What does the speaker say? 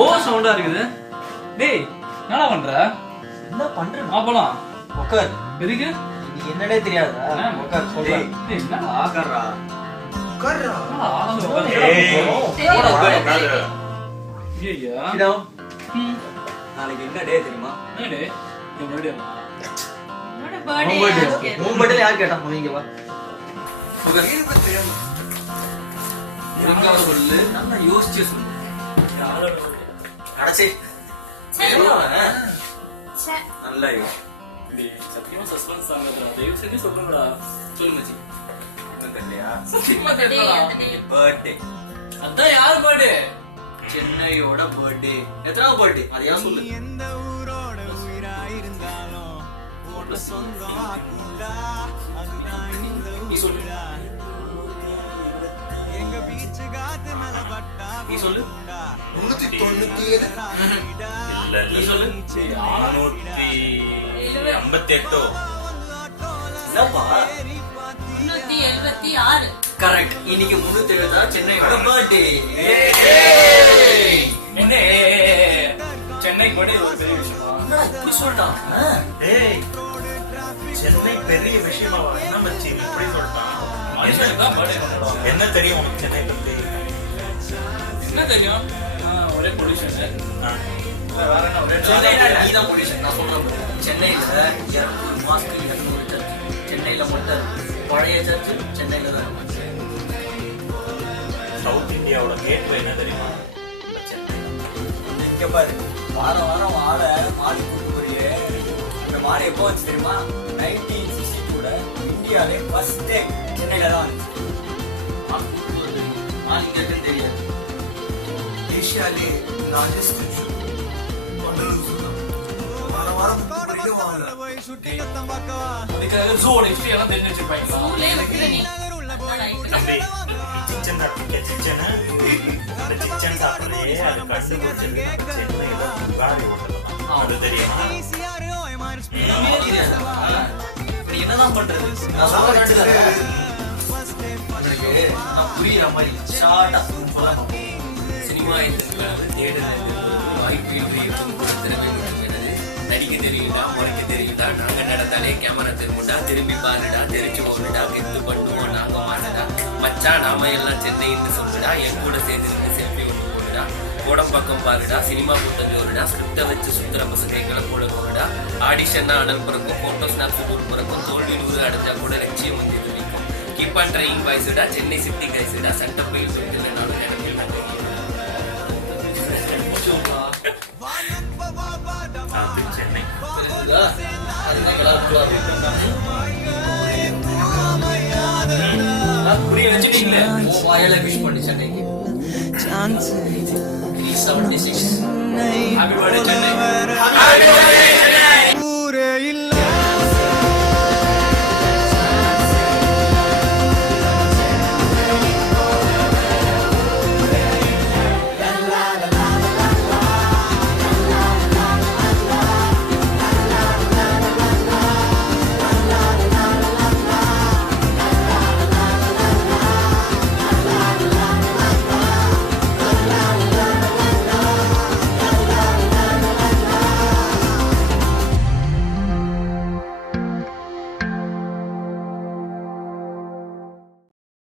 ஓ சவுண்டா இருக்குது. டேய் என்னடா பண்ற? என்ன பண்றேன்? போலாம். உட்கார். எதுக்கு? நீ என்னடே தெரியாதா? உட்கார் சொல்றேன். டேய் என்னடா உட்கார்றா. உட்கார்றா. ஐயா. நாளைக்கு என்ன டே தெரியுமா? என்ன டே? என் பர்த்டே. உன் பர்த்டே யார் கேட்டா? இங்க வா. ஒழுங்கா சொல்லு. நல்லா யோசிச்சு சொல்லு. அடச்சே. நல்லா யோசி. சத்தியமா சஸ்பென்ஸ் ஆகுதுடா. தயவு செஞ்சு சொல்லுங்கடா. சொல்லு மச்சி. தெரியலையா? சத்தியமா தெரியலடா. பர்த்டே. அதான் யார் பர்த்டே? சென்னையோட பர்த்டே. எத்தனாவது பர்த்டே? அதையா சொல்லு. எந்த ஊரோட உயிரா இருந்தாலும் ஒரு சொந்தம் ஆக்குண்டா. அதுதான் இந்த நீ சொல்லு. எங்க பீச்சு காத்து மேல பட்டா நீ சொல்லு. 397 இல்ல நீ சொல்லு. 458 என்னப்பா? 376. கரெக்ட். இன்னைக்கு 376 சென்னையோட பர்த்டே. என்ன சென்னைக்கு பர்த்டே ஒரு பெரிய விஷயமா? இப்படி சொல்லிட்டான். டேய் சென்னை பெரிய விஷயமா என்ன மச்சி இப்படி சொல்லிட்டான்? மனுஷனுக்கு தான் பர்த்டே கொண்டாடுவாங்க. என்ன தெரியும் உனக்கு சென்னை பத்தி? என்ன தெரியும்? ஒரே பொல்யூஷன். வேற என்ன? ஒரே சென்னையில நீதான் பொல்யூஷன். நான் சொல்றேன் பாரு. சென்னையில 200 மாஸ்க்கு 200 சர்ச். சென்னையில மட்டும் பழைய சர்ச் சென்னையில தான் இருக்கு. சவுத் இந்தியாவோட கேட்வே என்ன தெரியுமா? இங்க பாரு, வாரம் வாரம் மாலை மாடி கூப்பிடுறியே. இந்த மாலை எப்போ வச்சு தெரியுமா? 1962 இந்தியாவிலே ஃபர்ஸ்ட் டே சென்னையில தான் வந்துச்சு. மாலை இங்க இருக்குன்னு தெரியாது. ஏஷியாலே லார்ஜஸ்ட் வாரம் போய் சுட்டி கத்தம் பார்க்கவா. அதுக்காக ஜூவோட ஹிஸ்டரி எல்லாம் தெரிஞ்சு வச்சிருப்பாங்க. ஊர்லயே வைக்கிற நீ. உள்ள போய் தம்பி சிச்சன் சாப்பிட்டு சிச்சன் அந்த சிச்சன் சாப்பிட்டு அது கண்டுபிடிச்சிருக்கு சென்னையில புகாரி ஹோட்டல் தான். அது தெரியுமா? ஈஸியாரு ஓய்மார் இன்னுமே தெரியாது. இப்படி என்னதான் பண்றது? நான் சொல்ல வேண்டியது உங்களுக்கு நான் புரியுற மாதிரி ஷார்ட்டா சொல்லலாம். சினிமா தேடுறது வாய்ப்பு கொடுத்துறது நடிக்க தெரியுதா, உனக்கு தெரியுதா, நாங்க நடந்தாலே கேமரா திரும்புடா, திரும்பி பாருடா, தெரிச்சு போடுடா, கெத்து பண்ணுவோம் நாங்க மாறுடா, மச்சான் நாம எல்லாம் சென்னைன்னு சொல்லுடா, என் கூட சேர்ந்து நின்று செல்ஃபி ஒன்று போடுடா, கோடம் பக்கம் பாருடா, சினிமா கூட்டம் ஜோருடா, ஸ்கிரிப்டை வச்சு சுத்துற பசங்களை கூட போடுடா, ஆடிஷன்னா அனல் பிறக்கும், போட்டோ ஸ்னாப் சுட்டு பிறக்கும், தோல்வி 100 அடைஞ்சா கூட லட்சியம் வந்து நிற்கும், கீப் ஆன் ட்ரையிங் பாய்ஸ்டா, சென்னை சிட்டி கைஸ்டா, சட்டை பயில் சொல்லிட்டு நானும் நினைப்பில் அது சென்னை. புரிய வச்சுட்டீங்களே. வாயால விஷ் பண்ணி சென்னைக்கு 376 ஹாப்பி பர்த்டே சென்னை.